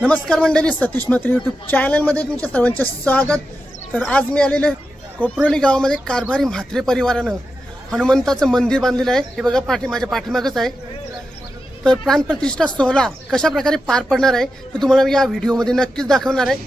नमस्कार मंडळी, सतीश म्हात्रे यूट्यूब चॅनलमध्ये तुमच्या सर्वांचे स्वागत। तर आज मी आलेले कोपरोली गावामध्ये कारभारी म्हात्रे परिवारानं हनुमंताचं मंदिर बांधलेलं आहे। हे बघा माझ्या पाठीमागच आहे। तर प्राणप्रतिष्ठा सोहळा कशा प्रकारे पार पडणार आहे ते तुम्हाला मी या व्हिडिओमध्ये नक्कीच दाखवणार आहे।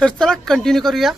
तर चला कंटिन्यू करूया।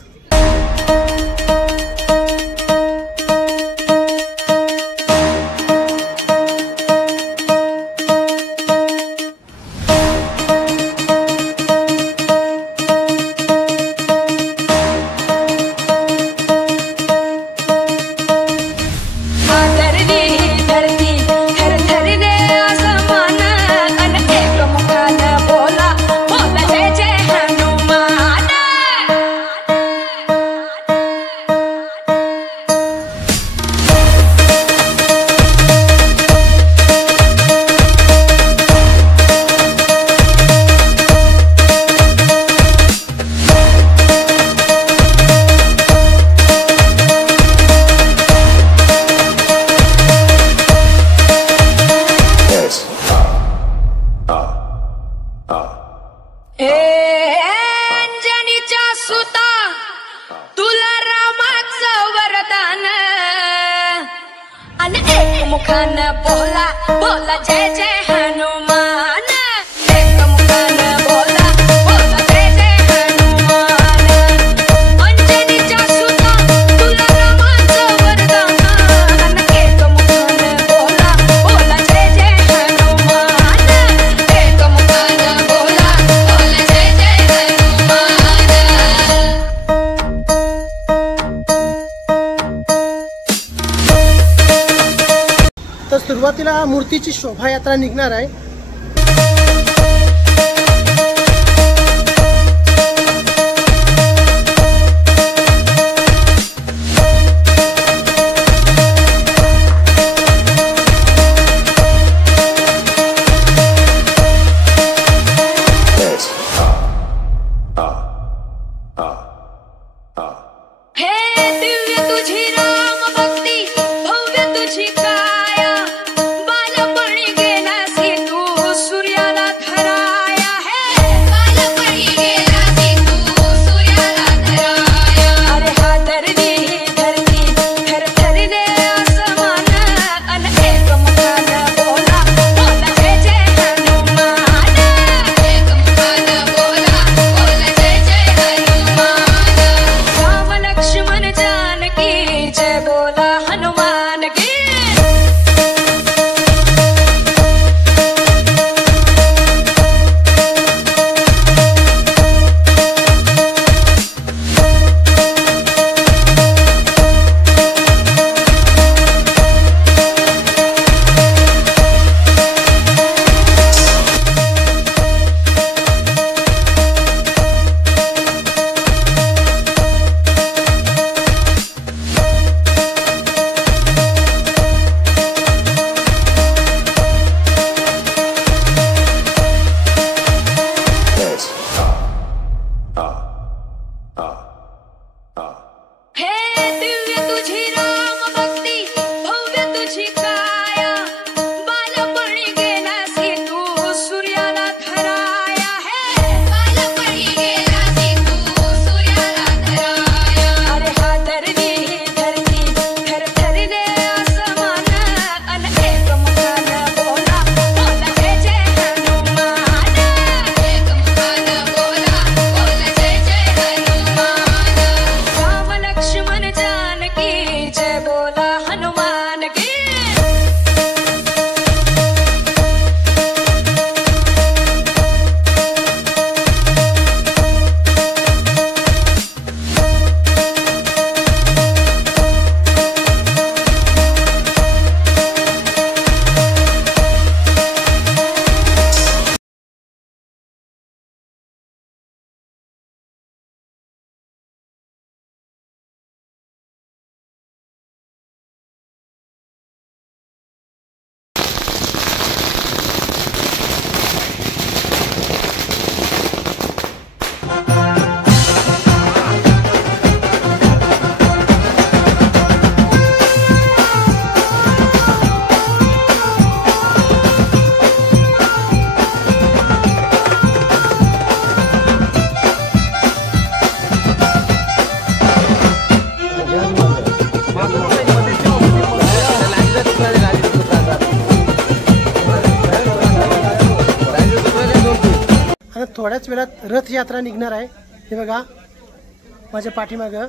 मुखान बोला बोला जय जय हनुमान, एक मुखान बोला बोला जय जय हनुमान। अंजनीच्या सुता तुला रामाचं वरदान, एक मुखान बोला बोला जय जय हनुमान, एक मुखान बोला बोला जय जय हनुमान। तर सुरुवातीला मूर्तीची शोभायात्रा निघणार आहे। भव्य तुझी काया, बालपणी गेलासी तू आणि थोड्याच वेळात रथयात्रा निघणार आहे। हे बघा माझ्या पाठीमागं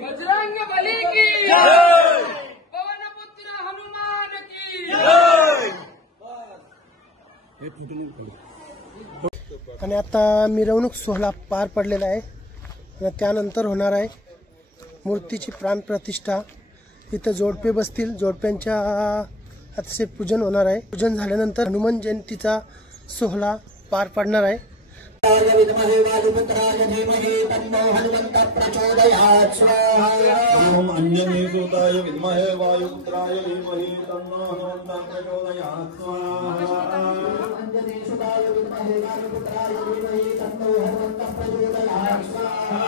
बजरंग बली की जय, पवन पुत्र हनुमान की जय। आणि आता मिरवणूक सोहळा पार पडलेला आहे आणि त्यानंतर होणार आहे मूर्तीची प्राणप्रतिष्ठा। इथं जोडपे बसतील, जोडप्यांच्या हातचे पूजन होणार आहे। पूजन झाल्यानंतर हनुमान जयंतीचा सोहळा पार पडणार आहे। ओम अंजनीसुताय विद्महे वायुपुत्राय धीमहि तन्नो हनुमन्तः प्रचोदयात् स्वाहा। अंजनीसुताय विद्महे वायुपुत्राय धीमहि तन्नो हनुमन्तः प्रचोदयात् स्वाहा।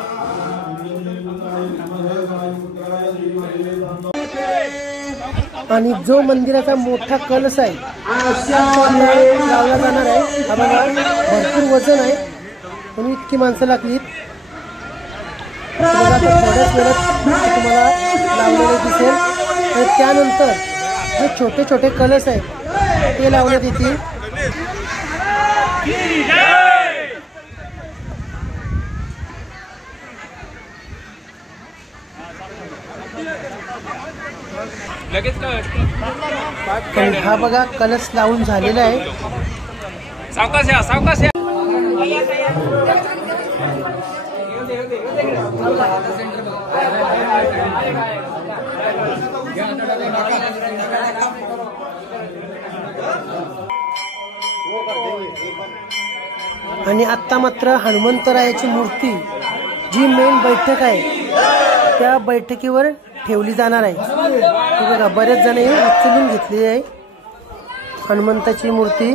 अंजनीसुताय विद्महे वायुपुत्राय धीमहि तन्नो। आणि जो मंदिराचा मोठा कलश आहे लावला जाणार आहे। हा बघा भरपूर वजन आहे म्हणून इतकी माणसं लागलीत। थोड्याच वेळात तुम्हाला लावलेले दिसेल आणि त्यानंतर जे छोटे छोटे कलश आहेत ते लावण्यात येतील। आणि हा बघा कलश लावून झालेला आहे। सावकाश या, सावकाश या। आणि आता मात्र हनुमंतरायाची मूर्ती जी मेन बैठक आहे त्या बैठकीवर ठेवली जाणार आहे। हे बघा बरेच जण हे उचलून घेतली आहे हनुमंताची मूर्ती।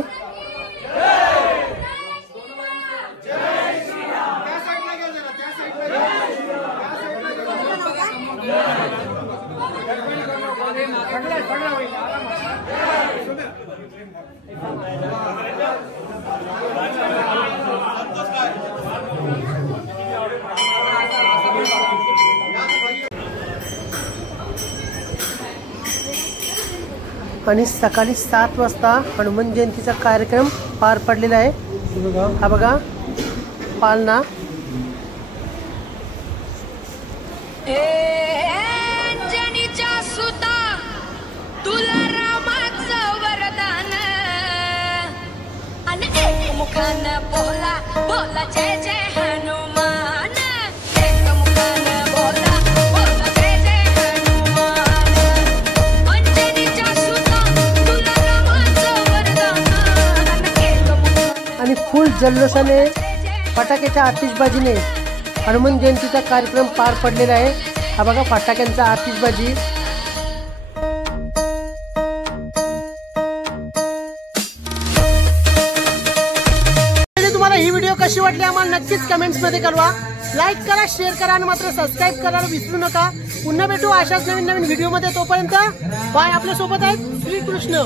आणि सकाळी 7 वाजता हनुमान जयंतीचा कार्यक्रम पार पडलेला आहे। हा बघा पालना। अंजनीच्या सुता तुला रामाचं वरदान आणि एक मुखानं बोला बोला जय जय हनुमान। एक मुखानं बोला बोला जय जय हनुमान। अंजनीच्या सुता तुला रामाचं वरदान एक मुखानं। आणि फुल जल्लोषाने फटाक्याच्या आतिषबाजीने हनुमान जयंतीचा कार्यक्रम पार पडलेला आहे। हा बघा फटाक्यांचा आतिषबाजी. तुम्हाला ही व्हिडिओ कशी वाटली आम्हाला नक्कीच कमेंट्स मध्ये कळवा. लाईक करा, शेअर करा आणि मात्र सबस्क्राईब करायला विसरू नका. पुन्हा भेटू अशाच नवीन नवीन व्हिडिओ मध्ये. तोपर्यंत बाय. आपल्या सोबत आहेत श्रीकृष्ण.